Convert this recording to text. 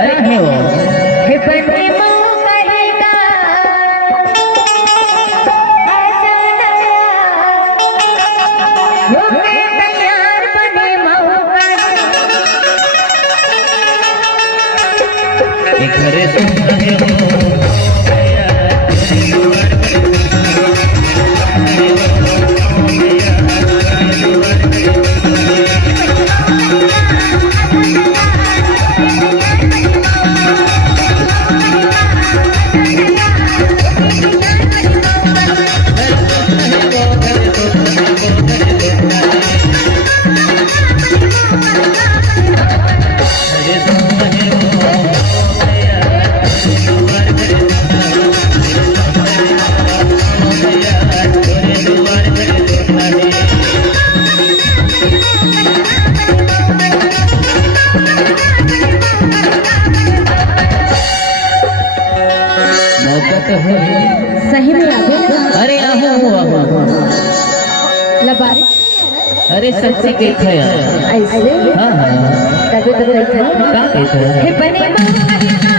अरे है वो हे बने मऊ कहेगा हो के तैयार बने मऊ एक घरे तुम रहे हो सही में आगे अरे लबारी अरे सच्ची कहते हैं ऐसे हाँ हाँ तभी तो कहते हैं क्या कहते हैं हे बने मऊ